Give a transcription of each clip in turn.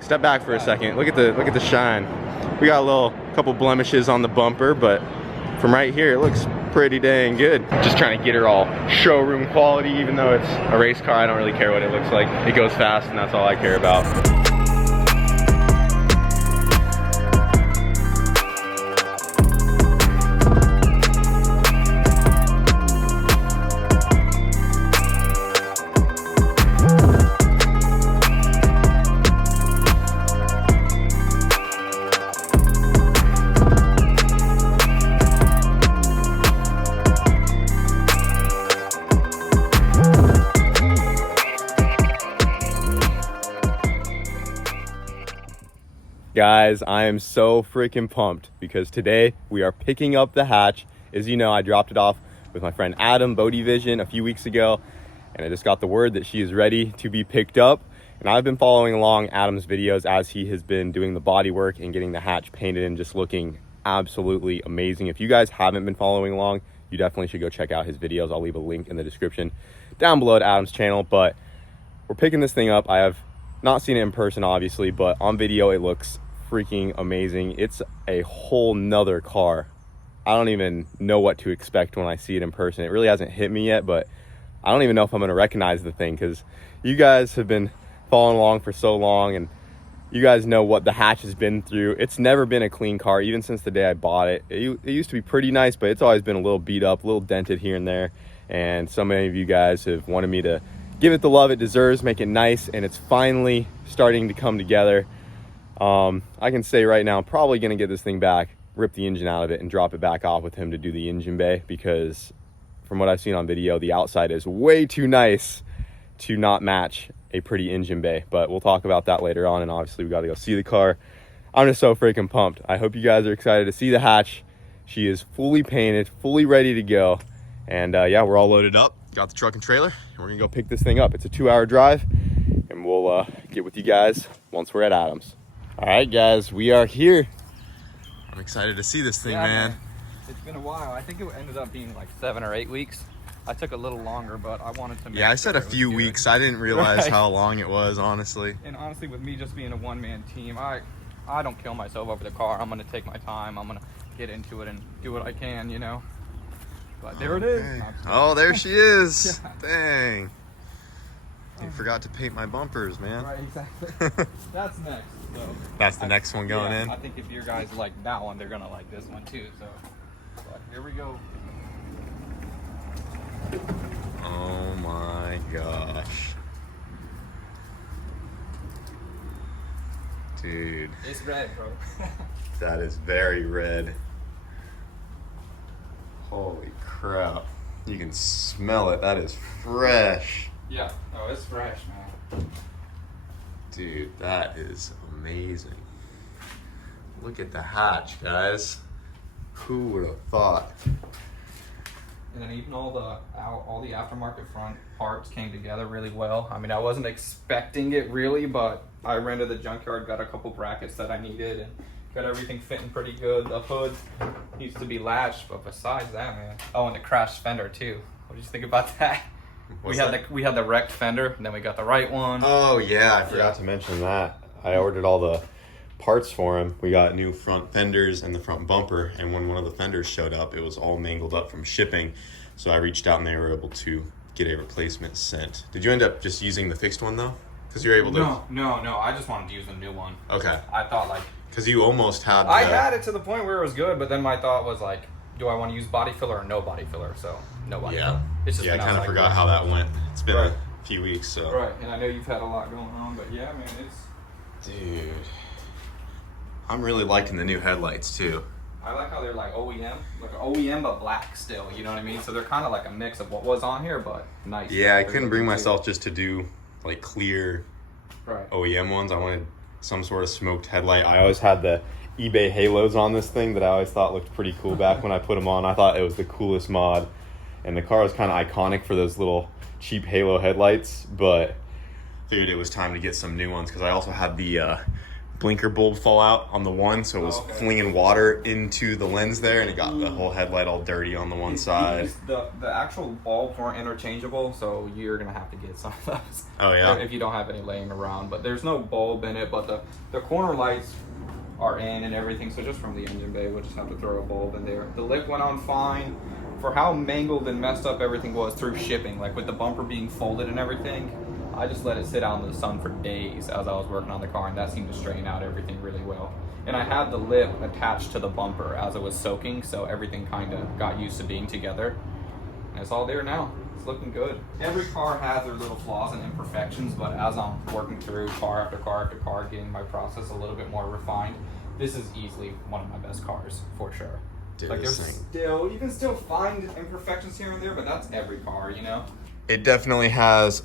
Step back for a second. Look at the shine. We got a couple blemishes on the bumper, but from right here, it looks pretty dang good. Just trying to get her all showroom quality, even though it's a race car. I don't really care what it looks like. It goes fast, and that's all I care about. Guys, I am so freaking pumped because today we are picking up the hatch. As you know, I dropped it off with my friend Adam, Bodie Vision, a few weeks ago, and I just got the word that she is ready to be picked up. And I've been following along Adam's videos as he has been doing the body work and getting the hatch painted and just looking absolutely amazing. If you guys haven't been following along, you definitely should go check out his videos. I'll leave a link in the description down below to Adam's channel. But we're picking this thing up. I have not seen it in person, obviously, but on video it looks freaking amazing. It's a whole nother car. I don't even know what to expect when I see it in person. It really hasn't hit me yet, but I don't even know if I'm going to recognize the thing because you guys have been following along for so long and you guys know what the hatch has been through. It's never been a clean car, even since the day I bought it. It used to be pretty nice, but it's always been a little beat up, a little dented here and there. And so many of you guys have wanted me to give it the love it deserves, make it nice, and it's finally starting to come together. I can say right now, I'm probably going to get this thing back, rip the engine out of it, and drop it back off with him to do the engine bay, because from what I've seen on video, the outside is way too nice to not match a pretty engine bay. But we'll talk about that later on, and obviously we got to go see the car. I'm just so freaking pumped. I hope you guys are excited to see the hatch. She is fully painted, fully ready to go. And yeah, we're all loaded up. Got the truck and trailer, and we're going to go pick this thing up. It's a 2-hour drive, and we'll get with you guys once we're at Adams. All right, guys, we are here. I'm excited to see this thing, man. It's been a while. I think it ended up being like 7 or 8 weeks. I took a little longer, but I wanted to make I said a few weeks. I didn't realize how long it was, honestly. And honestly, with me just being a one-man team, I don't kill myself over the car. I'm going to take my time. I'm going to get into it and do what I can, you know. But there it is. Oh, there she is. Yeah. Dang. You forgot to paint my bumpers, man. Right, exactly. That's next. So that's the next one going in? I think if your guys like that one, they're going to like this one too. So but here we go. Oh my gosh. Dude. It's red, bro. That is very red. Holy crap. You can smell it. That is fresh. Yeah. Oh, it's fresh, man. Dude, that is amazing. Look at the hatch, guys. Who would have thought? And then even all the aftermarket front parts came together really well. I mean, I wasn't expecting it really, but I ran to the junkyard, got a couple brackets that I needed, and got everything fitting pretty good. The hood needs to be latched, but besides that, man. Oh, and the crashed fender too. What did you think about that? We had the wrecked fender, and then we got the right one. Oh yeah, I forgot to mention that. I ordered all the parts for him. We got new front fenders and the front bumper, and when one of the fenders showed up, it was all mangled up from shipping. So I reached out and they were able to get a replacement sent. Did you end up just using the fixed one though? Because you're able to. No. I just wanted to use a new one. Okay. I thought like. Because you almost had. I had it to the point where it was good, but then my thought was like, do I want to use body filler or no body filler? So no body filler. It's just I kind of forgot how that went. It's been a few weeks, so. Right, and I know you've had a lot going on, but yeah, man, it's. Dude, I'm really liking the new headlights too. I like how they're like OEM but black still. You know what I mean? So they're kind of like a mix of what was on here, but nice. Yeah, I couldn't bring myself just to do like clear right. OEM ones. I wanted some sort of smoked headlight. I always had the eBay halos on this thing that I always thought looked pretty cool back when I put them on. I thought it was the coolest mod, and the car was kind of iconic for those little cheap halo headlights, but figured it was time to get some new ones because I also had the blinker bulb fall out on the one, so it was flinging water into the lens there, and it got the whole headlight all dirty on the one side. The actual bulbs weren't interchangeable, so you're gonna have to get some of those. Oh yeah. If you don't have any laying around, but there's no bulb in it, but the corner lights are in and everything, so just from the engine bay, we'll just have to throw a bulb in there. The lip went on fine. For how mangled and messed up everything was through shipping, like with the bumper being folded and everything, I just let it sit out in the sun for days as I was working on the car, and that seemed to straighten out everything really well. And I had the lip attached to the bumper as it was soaking, so everything kind of got used to being together. And it's all there now. It's looking good. Every car has their little flaws and imperfections, but as I'm working through car after car after car, getting my process a little bit more refined, this is easily one of my best cars, for sure. Dude, like you can still find imperfections here and there, but that's every car, you know? It definitely has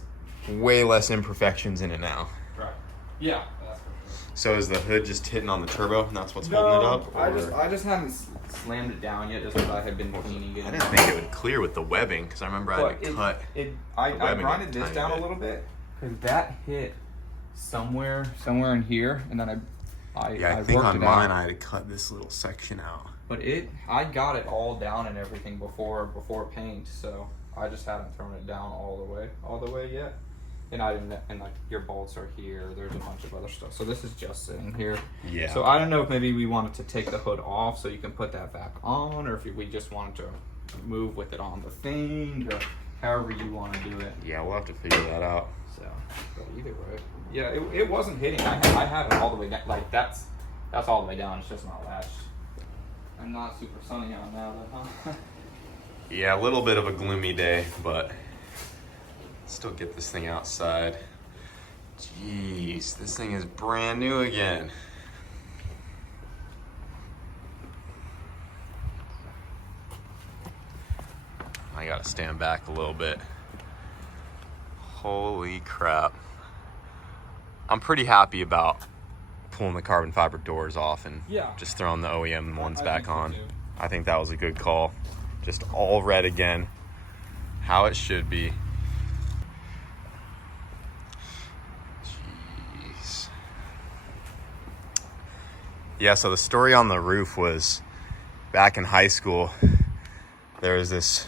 way less imperfections in it now. Right. Yeah, that's for sure. So is the hood just hitting on the turbo, and that's what's holding it up? Or? I just haven't slammed it down yet, just because I had been cleaning it. I didn't think it would clear with the webbing, because I remember I had to cut. I grinded this down a little bit, because that hit somewhere in here, and then I think worked on it mine out. I had to cut this little section out. But I got it all down and everything before paint, so I just haven't thrown it down all the way yet. And I didn't, and like your bolts are here. There's a bunch of other stuff. So this is just sitting here. Yeah. So I don't know if maybe we wanted to take the hood off so you can put that back on, or if we just wanted to move with it on the thing, or however you want to do it. Yeah, we'll have to figure that out. So, but either way, yeah, it wasn't hitting. I had it all the way down. Like that's all the way down. It's just not latched. I'm not super sunny out now, though, huh? Yeah, a little bit of a gloomy day, but still get this thing outside. Jeez, this thing is brand new again. I gotta stand back a little bit. Holy crap. I'm pretty happy about pulling the carbon fiber doors off and just throwing the OEM ones back on. I think that was a good call. Just all red again, how it should be. Jeez. Yeah, so the story on the roof was back in high school, there was this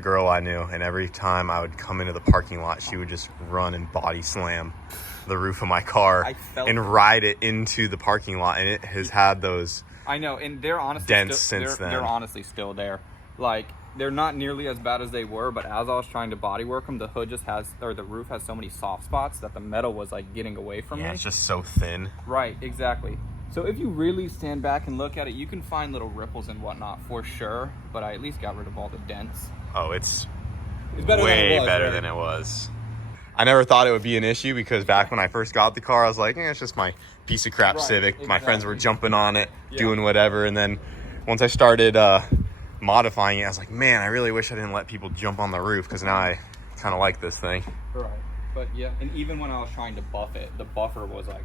girl I knew, and every time I would come into the parking lot, she would just run and body slam the roof of my car and ride it into the parking lot, and it has had those I know, and they're honestly dents since then. They're honestly still there. Like, they're not nearly as bad as they were, but as I was trying to body work them, the hood just has, or the roof has so many soft spots that the metal was like getting away from me. Yeah, it's just so thin. Right, exactly. So if you really stand back and look at it, you can find little ripples and whatnot for sure, but I at least got rid of all the dents. Oh, it's better way than it was, better right? than it was. I never thought it would be an issue because back when I first got the car, I was like, it's just my piece of crap Civic. My friends were jumping on it, doing whatever. And then once I started modifying it, I was like, man, I really wish I didn't let people jump on the roof because now I kind of like this thing. Right. But yeah, and even when I was trying to buff it, the buffer was like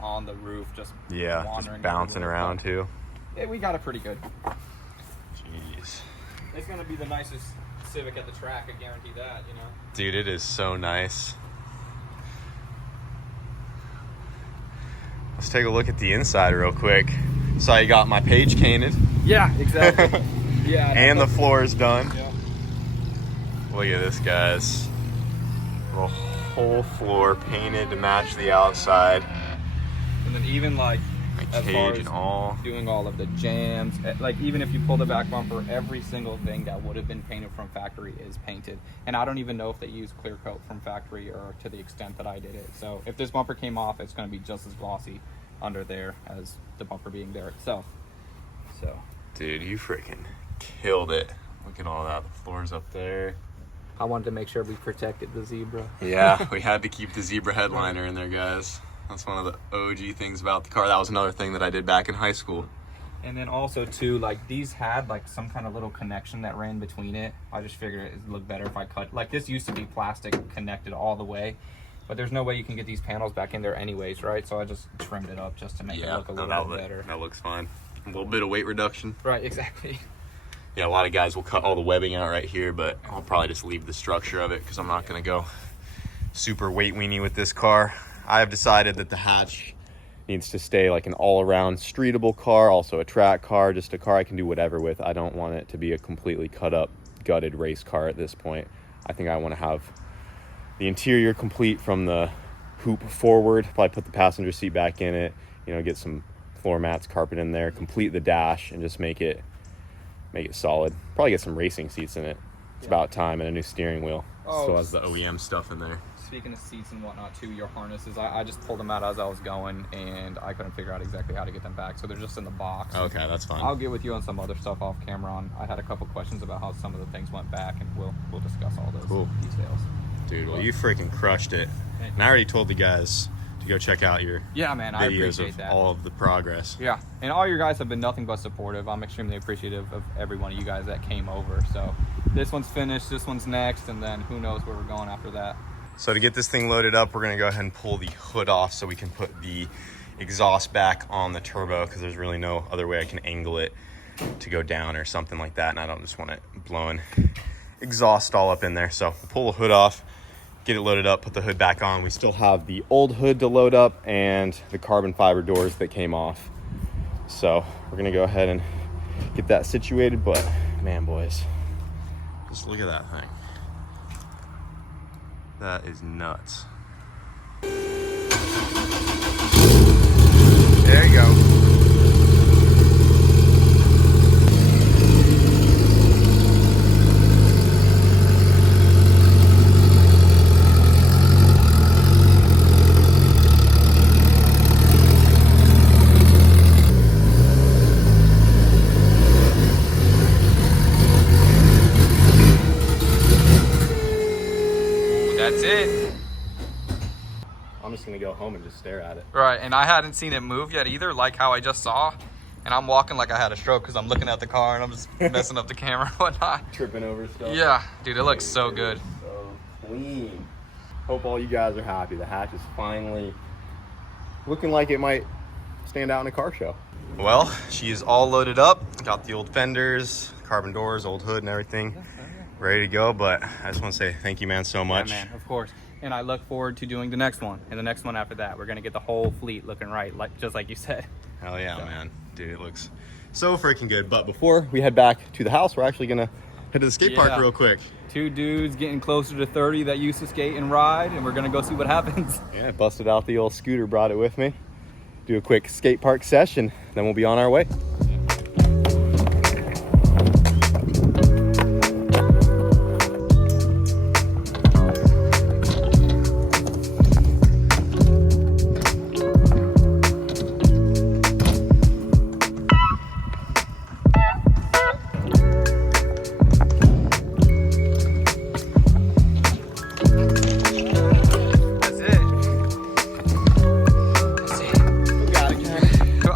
on the roof, just just bouncing around too. Yeah, we got it pretty good. Jeez. It's gonna be the nicest Civic at the track, I guarantee that, you know. Dude, it is so nice. Let's take a look at the inside real quick. So I got my page painted. Yeah, exactly. Yeah. And the floor is done. Yeah. Look at this, guys. The whole floor painted to match the outside. And then even like My as far cage as and all. doing all of the jams, like even if you pull the back bumper, every single thing that would have been painted from factory is painted. And I don't even know if they use clear coat from factory or to the extent that I did it. So if this bumper came off, it's going to be just as glossy under there as the bumper being there itself. So, dude, you freaking killed it. Look at all that. The floor's up there. I wanted to make sure we protected the Zebra. Yeah, we had to keep the Zebra headliner in there, guys. That's one of the OG things about the car. That was another thing that I did back in high school. And then also too, like these had like some kind of little connection that ran between it. I just figured it would look better if I cut, like this used to be plastic connected all the way, but there's no way you can get these panels back in there anyways, right? So I just trimmed it up just to make it look a little bit better. That looks fine. A little bit of weight reduction. Right, exactly. Yeah, a lot of guys will cut all the webbing out right here, but I'll probably just leave the structure of it because I'm not going to go super weight weenie with this car. I have decided that the hatch Needs to stay like an all-around streetable car, also a track car, just a car I can do whatever with. I don't want it to be a completely cut up, gutted race car at this point. I think I want to have the interior complete from the hoop forward, probably put the passenger seat back in it, you know, get some floor mats, carpet in there, complete the dash, and just make it solid. Probably get some racing seats in it. It's about time, and a new steering wheel. Still has the OEM stuff in there. Speaking of seats and whatnot too, your harnesses, I just pulled them out as I was going, and I couldn't figure out exactly how to get them back, so they're just in the box. Okay, that's fine. I'll get with you on some other stuff off camera. I had a couple questions about how some of the things went back, and we'll discuss all those details. Dude, well, you freaking crushed it. And I already told the guys to go check out your man, I videos appreciate of that. all of the progress. Yeah, and all your guys have been nothing but supportive. I'm extremely appreciative of every one of you guys that came over. So this one's finished, this one's next, and then who knows where we're going after that. So to get this thing loaded up, we're gonna go ahead and pull the hood off so we can put the exhaust back on the turbo, because there's really no other way I can angle it to go down or something like that, and I don't just want it blowing exhaust all up in there. So we'll pull the hood off, get it loaded up, put the hood back on. We still have the old hood to load up and the carbon fiber doors that came off. So we're gonna go ahead and get that situated, but man, boys, just look at that thing. That is nuts. There you go. That's it. I'm just gonna go home and just stare at it. Right, and I hadn't seen it move yet either, like how I just saw. And I'm walking like I had a stroke because I'm looking at the car and I'm just messing up the camera and whatnot. Tripping over stuff. Yeah, dude, it looks so good. So clean. Hope all you guys are happy. The hatch is finally looking like it might stand out in a car show. Well, she is all loaded up. Got the old fenders, carbon doors, old hood and everything ready to go. But I just want to say thank you, man, so much. Yeah, man, of course. And I look forward to doing the next one and the next one after that. We're gonna get the whole fleet looking right, like just like you said. Hell yeah, man. Dude, it looks so freaking good. But before we head back to the house, we're actually gonna head to the skate park real quick. Two dudes getting closer to 30 that used to skate and ride, and we're gonna go see what happens. Yeah, I busted out the old scooter, brought it with me. Do a quick skate park session, then we'll be on our way.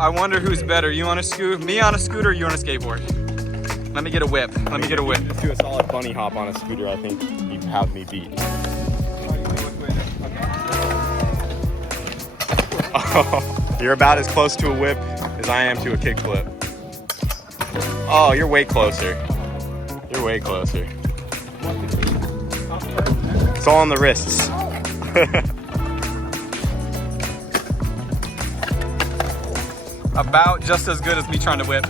I wonder who's better, you on a scooter, me on a scooter, or you on a skateboard? Let me get a whip. Let me get a whip. Just do a solid bunny hop on a scooter. I think you'd have me beat. Oh, you're about as close to a whip as I am to a kickflip. Oh, you're way closer. You're way closer. It's all on the wrists. About just as good as me trying to whip.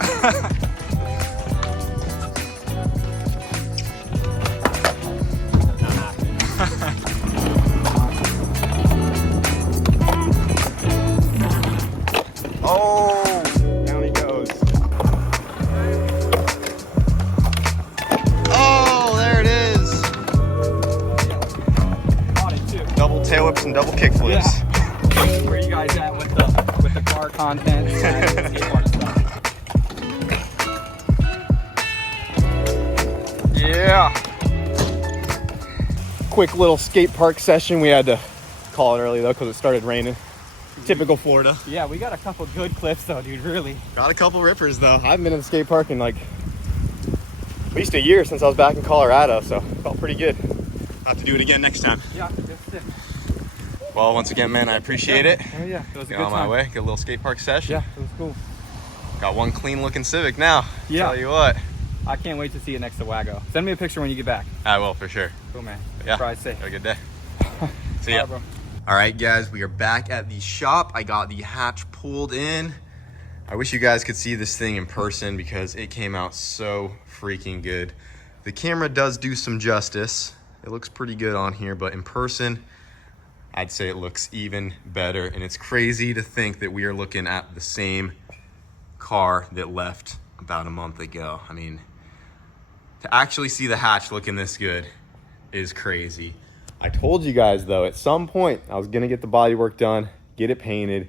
Oh, down he goes. Oh, there it is. Double tail whips and double kick flips. Yeah. Where you guys at with the car content and skateboard stuff? Yeah. Quick little skate park session. We had to call it early though because it started raining. Typical Florida. Yeah, we got a couple good clips though, dude, really. Got a couple rippers though. I haven't been in the skate park in like at least a year since I was back in Colorado, so felt pretty good. I'll have to do it again next time. Yeah, that's it. Well, once again, man, I appreciate it. Oh yeah, it was a Get good on my time. way. Get a little skate park session. Yeah, it was cool. Got one clean looking Civic now. Yeah. Tell you what. I can't wait to see it next to Wago. Send me a picture when you get back. I will for sure. Cool, man. Yeah. Drive safe. Have a good day. See ya. Bye, bro. All right, guys, we are back at the shop. I got the hatch pulled in. I wish you guys could see this thing in person because it came out so freaking good. The camera does do some justice. It looks pretty good on here, but in person, I'd say it looks even better. And it's crazy to think that we are looking at the same car that left about a month ago. I mean, to actually see the hatch looking this good is crazy. I told you guys though, at some point I was gonna get the bodywork done, get it painted,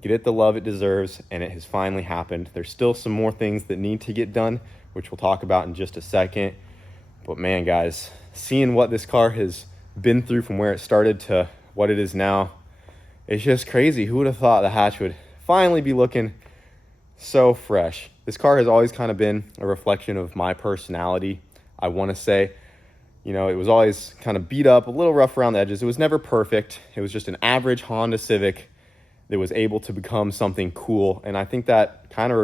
get it the love it deserves, and it has finally happened. There's still some more things that need to get done, which we'll talk about in just a second. But man, guys, seeing what this car has been through from where it started to what it is now, it's just crazy. Who would have thought the hatch would finally be looking so fresh? This car has always kind of been a reflection of my personality, I want to say. You know, it was always kind of beat up, a little rough around the edges. It was never perfect. It was just an average Honda Civic that was able to become something cool. And I think that kind of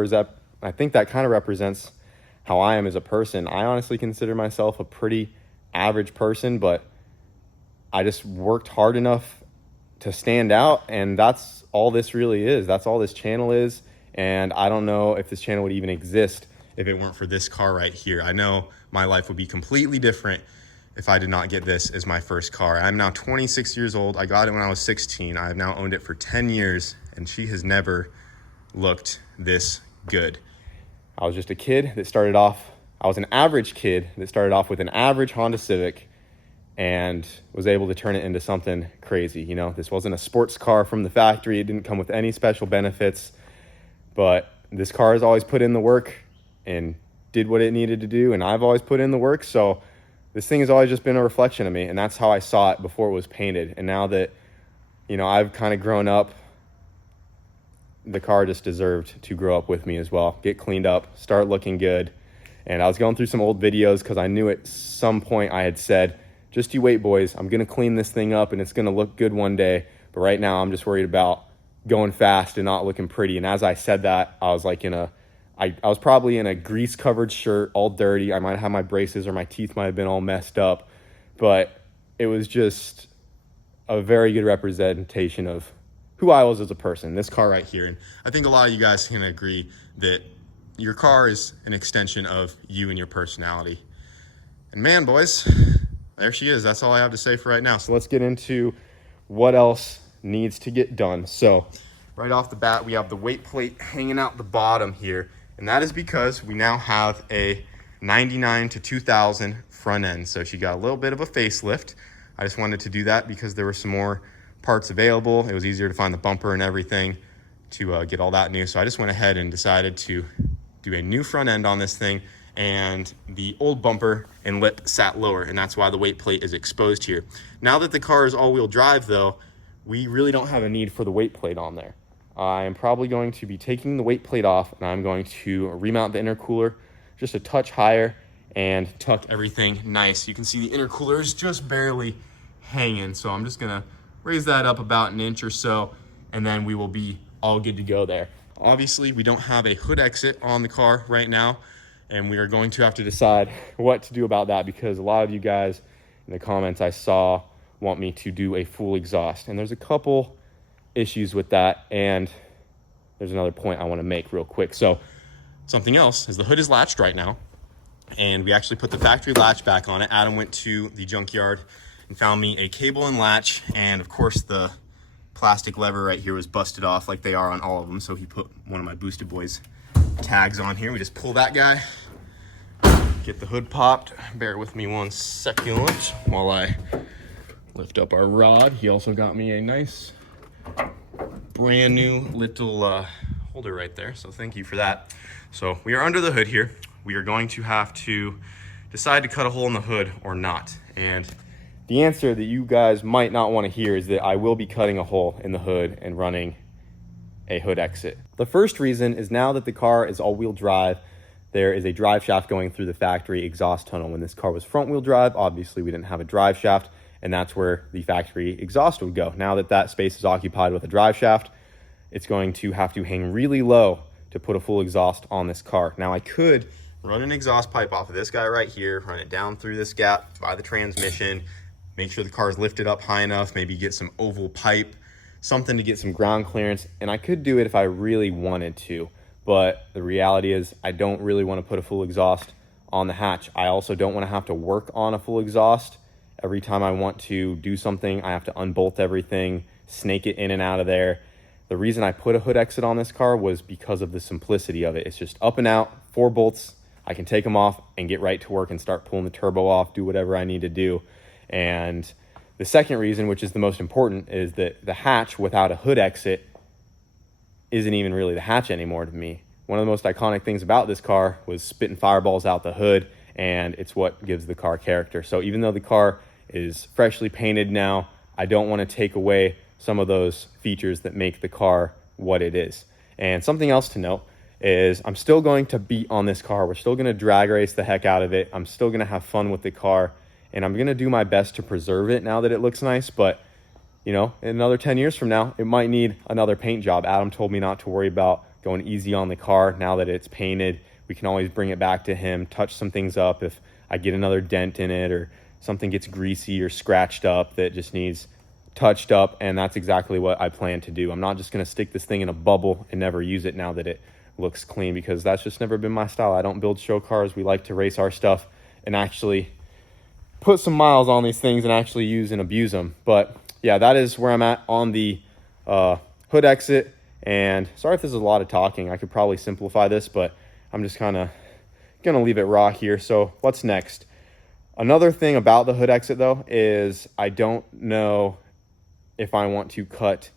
represents how I am as a person. I honestly consider myself a pretty average person, but I just worked hard enough to stand out, and that's all this really is. That's all this channel is. And I don't know if this channel would even exist if it weren't for this car right here. I know my life would be completely different if I did not get this as my first car. I'm now 26 years old. I got it when I was 16. I have now owned it for 10 years, and she has never looked this good. I was just a kid that started off, I was an average kid that started off with an average Honda Civic and was able to turn it into something crazy. You know, this wasn't a sports car from the factory. It didn't come with any special benefits, but this car has always put in the work and did what it needed to do, and I've always put in the work. So this thing has always just been a reflection of me, and that's how I saw it before it was painted. And now that, you know, I've kind of grown up, the car just deserved to grow up with me as well. Get cleaned up, start looking good. And I was going through some old videos because I knew at some point I had said, just you wait, boys. I'm going to clean this thing up and it's going to look good one day. But right now I'm just worried about going fast and not looking pretty. And as I said that, I was like I was probably in a grease-covered shirt, all dirty. I might have my braces or my teeth might have been all messed up. But it was just a very good representation of who I was as a person, this car right here. And I think a lot of you guys can agree that your car is an extension of you and your personality. And man, boys, there she is. That's all I have to say for right now. So let's get into what else needs to get done. So right off the bat, we have the weight plate hanging out the bottom here. And that is because we now have a 99 to 2000 front end. So she got a little bit of a facelift. I just wanted to do that because there were some more parts available. It was easier to find the bumper and everything to get all that new. So I just went ahead and decided to do a new front end on this thing, and the old bumper and lip sat lower, and that's why the weight plate is exposed here. Now that the car is all-wheel drive though, we really don't have a need for the weight plate on there. I am probably going to be taking the weight plate off, and I'm going to remount the intercooler just a touch higher and tuck everything nice. You can see the intercooler is just barely hanging, so I'm just gonna raise that up about an inch or so, and then we will be all good to go there. Obviously, we don't have a hood exit on the car right now, and we are going to have to decide what to do about that because a lot of you guys in the comments I saw want me to do a full exhaust, and there's a couple issues with that, and there's another point I want to make real quick. So something else is the hood is latched right now, and we actually put the factory latch back on it. Adam went to the junkyard and found me a cable and latch, and of course the plastic lever right here was busted off like they are on all of them, so he put one of my Boosted Boys tags on here. We just pull that guy, get the hood popped. Bear with me 1 second while I lift up our rod. He also got me a nice brand new little holder right there, so thank you for that. So we are under the hood here. We are going to have to decide to cut a hole in the hood or not, and the answer that you guys might not want to hear is that I will be cutting a hole in the hood and running a hood exit. The first reason is now that the car is all-wheel drive, there is a drive shaft going through the factory exhaust tunnel. When this car was front-wheel drive, obviously we didn't have a drive shaft, and that's where the factory exhaust would go. Now that that space is occupied with a drive shaft, it's going to have to hang really low to put a full exhaust on this car. Now I could run an exhaust pipe off of this guy right here, run it down through this gap by the transmission, make sure the car is lifted up high enough, maybe get some oval pipe, something to get some ground clearance. And I could do it if I really wanted to, but the reality is I don't really want to put a full exhaust on the hatch. I also don't want to have to work on a full exhaust. Every time I want to do something, I have to unbolt everything, snake it in and out of there. The reason I put a hood exit on this car was because of the simplicity of it. It's just up and out, 4 bolts. I can take them off and get right to work and start pulling the turbo off, do whatever I need to do. And the second reason, which is the most important, is that the hatch without a hood exit isn't even really the hatch anymore to me. One of the most iconic things about this car was spitting fireballs out the hood, and it's what gives the car character. So even though the car is freshly painted now, I don't want to take away some of those features that make the car what it is. And something else to note is I'm still going to beat on this car. We're still going to drag race the heck out of it. I'm still going to have fun with the car, and I'm going to do my best to preserve it now that it looks nice. But you know, in another 10 years from now, it might need another paint job. Adam told me not to worry about going easy on the car now that it's painted. We can always bring it back to him, touch some things up if I get another dent in it or something gets greasy or scratched up that just needs touched up. And that's exactly what I plan to do. I'm not just going to stick this thing in a bubble and never use it now that it looks clean, because that's just never been my style. I don't build show cars. We like to race our stuff and actually put some miles on these things and actually use and abuse them. But yeah, that is where I'm at on the hood exit. And sorry if this is a lot of talking. I could probably simplify this, but I'm just kind of gonna leave it raw here. So what's next? Another thing about the hood exit though is I don't know if I want to cut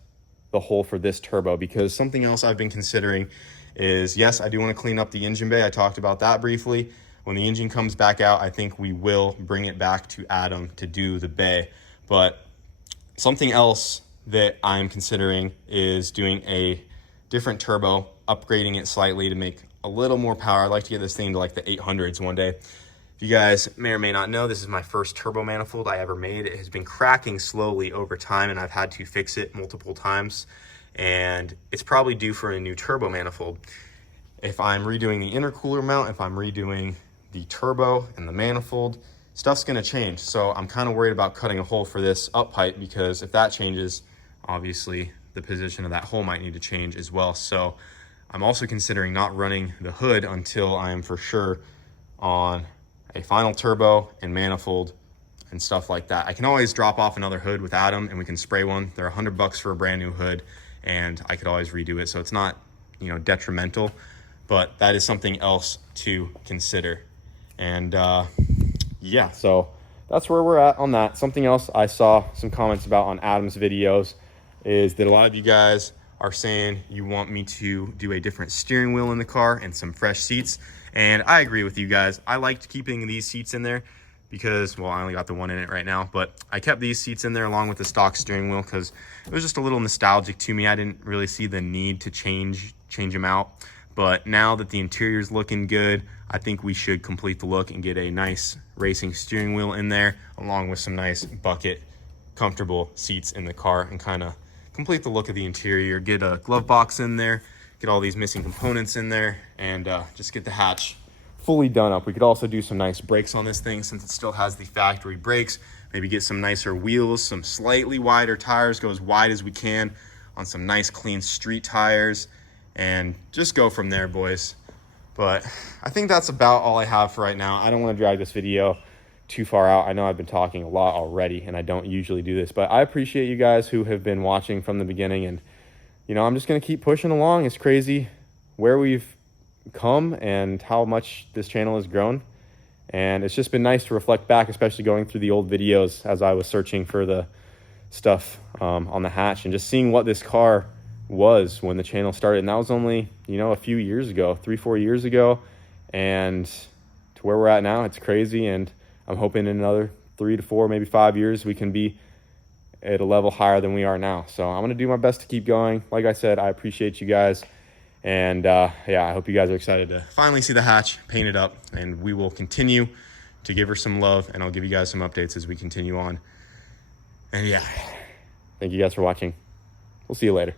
the hole for this turbo, because something else I've been considering is, yes, I do want to clean up the engine bay. I talked about that briefly. When the engine comes back out, I think we will bring it back to Adam to do the bay. But something else that I'm considering is doing a different turbo, upgrading it slightly to make a little more power. I'd like to get this thing to like the 800s one day. If you guys may or may not know, this is my first turbo manifold I ever made. It has been cracking slowly over time, and I've had to fix it multiple times. And it's probably due for a new turbo manifold. If I'm redoing the intercooler mount, if I'm redoing the turbo and the manifold, stuff's gonna change. So I'm kind of worried about cutting a hole for this up pipe, because if that changes, obviously the position of that hole might need to change as well. So I'm also considering not running the hood until I am for sure on a final turbo and manifold and stuff like that. I can always drop off another hood with Adam and we can spray one. They're $100 for a brand new hood, and I could always redo it. So it's not, you know, detrimental, but that is something else to consider. And yeah, so that's where we're at on that. Something else I saw some comments about on Adam's videos is that a lot of you guys are saying you want me to do a different steering wheel in the car and some fresh seats. And I agree with you guys. I liked keeping these seats in there because, well, I only got the one in it right now, but I kept these seats in there along with the stock steering wheel because it was just a little nostalgic to me. I didn't really see the need to change them out. But now that the interior's looking good, I think we should complete the look and get a nice racing steering wheel in there along with some nice bucket comfortable seats in the car and kind of complete the look of the interior. Get a glove box in there, get all these missing components in there, and just get the hatch fully done up. We could also do some nice brakes on this thing since it still has the factory brakes. Maybe get some nicer wheels, some slightly wider tires, go as wide as we can on some nice clean street tires, and just go from there, boys. But I think that's about all I have for right now. I don't want to drag this video too far out. I know I've been talking a lot already and I don't usually do this, but I appreciate you guys who have been watching from the beginning. And you know, I'm just going to keep pushing along. It's crazy where we've come and how much this channel has grown. And it's just been nice to reflect back, especially going through the old videos as I was searching for the stuff on the hatch and just seeing what this car was when the channel started. And that was only, you know, a few years ago, 3-4 years ago. And to where we're at now, it's crazy. And I'm hoping in another 3 to 4, maybe 5 years, we can be at a level higher than we are now. So I'm going to do my best to keep going. Like I said, I appreciate you guys. And yeah, I hope you guys are excited to finally see the hatch painted up. And we will continue to give her some love. And I'll give you guys some updates as we continue on. And yeah, thank you guys for watching. We'll see you later.